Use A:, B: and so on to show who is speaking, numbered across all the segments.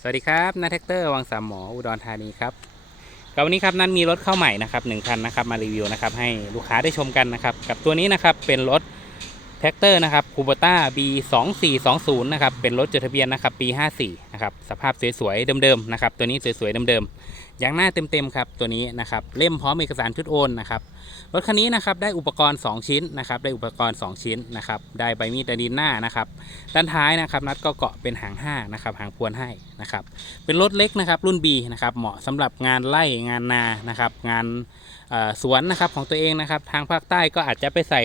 A: สวัสดีครับนาแท็กเตอร์วังสามหมออุดรธานีครับกับวันนี้ครับนั้นมีรถเข้าใหม่นะครับหนึ่งคันนะครับมารีวิวนะครับให้ลูกค้าได้ชมกันนะครับกับตัวนี้นะครับเป็นรถแท็กเตอร์นะครับคูโบต้า B 2 4 2 0นะครับเป็นรถจดทะเบียนนะครับปี 54นะครับสภาพสวยๆเดิมๆนะครับตัวนี้สวยๆเดิมๆ ยางหน้าเต็มๆครับตัวนี้นะครับเล่มพร้อมเอกสารชุดโอนนะครับรถคันนี้นะครับได้อุปกรณ์ 2 ชิ้นนะครับได้อุปกรณ์ 2 ชิ้นนะครับได้ใบมีดดินหน้านะครับด้านท้ายนะครับนัดก็เกาะเป็นหาง5นะครับหางพวนให้นะครับเป็นรถเล็กนะครับรุ่น B นะครับเหมาะสำหรับงานไร่งานนานะครับงานสวนนะครับของตัวเองนะครับทางภาคใต้ก็อาจจะไปใส่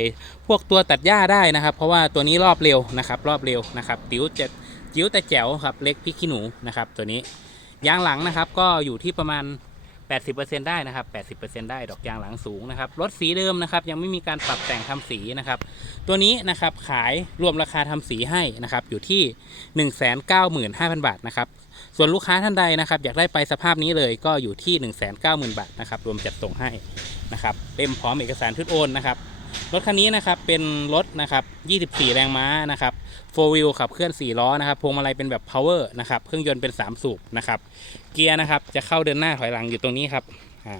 A: พวกตัวตัดหญ้าได้นะครับ เพราะว่าตัวนี้รอบเร็วนะครับรอบเร็วนะครับติ๋วเจะจิ๋วแต่แจ๋วครับเล็กพริกขี้หนูนะครับตัวนี้ ยางหลังนะครับก็อยู่ที่ประมาณ 80%ได้นะครับ 80%ได้ดอกยางหลังสูงนะครับรถสีเดิมนะครับยังไม่มีการปรับแต่งทำสีนะครับ ตัวนี้นะครับขายรวมราคาทำสีให้นะครับอยู่ที่ 195,000 บาทนะครับส่วนลูกค้าท่านใดนะครับ อยากได้ไปสภาพนี้เลยก็อยู่ที่ 190,000 บาทนะครับรวมจัดส่งให้นะครับเต็มพร้อมเอกสารชุดโอนนะครับ รถคันนี้นะครับเป็นรถนะครับ 24 แรงม้านะครับ4 wheel ขับเคลื่อน 4 ล้อนะครับพวงมาลัยเป็นแบบ power นะครับเครื่องยนต์เป็น 3 สูบนะครับเกียร์นะครับจะเข้าเดินหน้าถอยหลังอยู่ตรงนี้ครับอ่า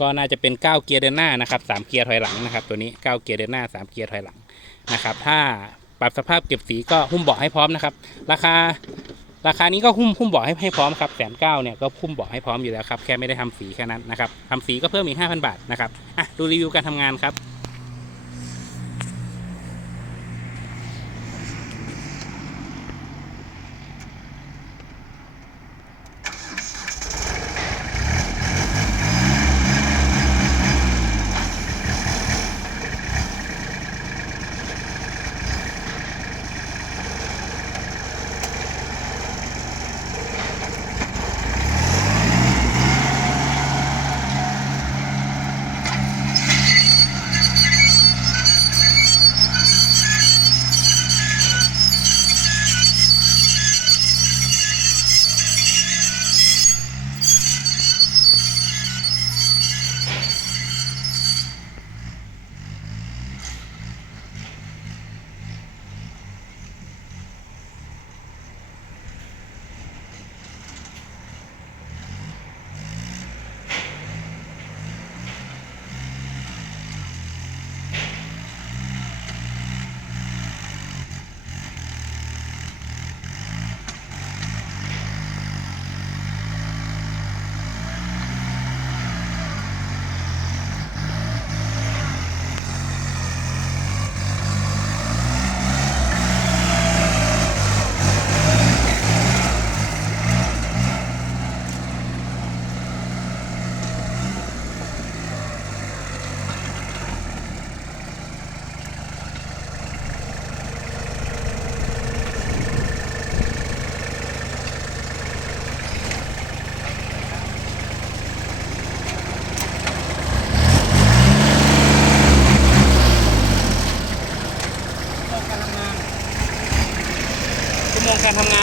A: ก็น่าจะเป็น 9 เกียร์เดินหน้านะครับ3เกียร์ถอยหลังนะครับตัวนี้ 9 เกียร์เดินหน้า 3 เกียร์ถอยหลังนะครับถ้าปรับสภาพเก็บสีก็หุ้มเบาะให้พร้อมนะครับราคาราคานี้ก็หุ้มหุ้มเบาะให้ให้พร้อมครับแสนเก้าเนี่ยก็หุ้มเบาะให้พร้อมอยู่แล้วครับแค่ไม่ได้ทำสีแค่นั้นนะครับทำสีก็เพิ่มอีก5,000บาทนะครับอะดูรีวิวการทำงานครับ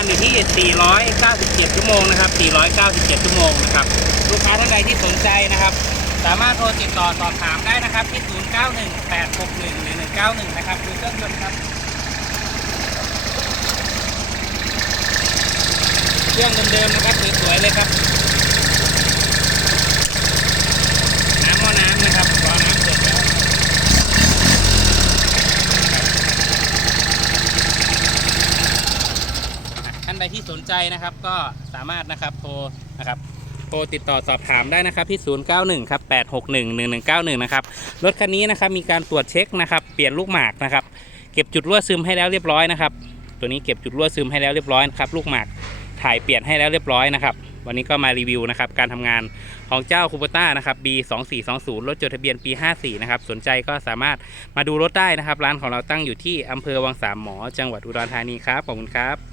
A: โมงกานอยู่ที่ 497 ชั่วโมงนะครับ 497 ชั่วโมงนะครับ ลูกค้าท่านใดที่สนใจนะครับ สามารถโทรติดต่อสอบถามได้นะครับ ที่ 0918611191 นะครับดูเครื่องยนต์ครับ เครื่องเดิมๆนะครับสวยๆเลยครับ น้ำหม้อน้ำนะครับรอน้ำเดือดแล้ว ท่าน ใดที่สนใจนะครับ ก็สามารถนะครับโทรนะครับโทรติดต่อสอบถามได้นะครับที่ 091ครับ861 1191 นะครับ รถคันนี้นะครับมีการตรวจเช็คนะครับ เปลี่ยนลูกหมากนะครับ เก็บจุดรั่วซึมให้แล้วเรียบร้อยนะครับ ตัวนี้เก็บจุดรั่วซึมให้แล้วเรียบร้อยนะครับ ลูกหมากถ่ายเปลี่ยนให้แล้วเรียบร้อยนะครับ วันนี้ก็มารีวิวนะครับการทำงานของเจ้าคูปต้านะครับ B 2 4 2 0รถจดทะเบียนปี 54 นะครับ สนใจก็สามารถมาดูรถได้นะครับ ร้านของเราตั้งอยู่ที่อำเภอวังสามหมอ จังหวัดอุดรธานีครับ ขอบคุณครับ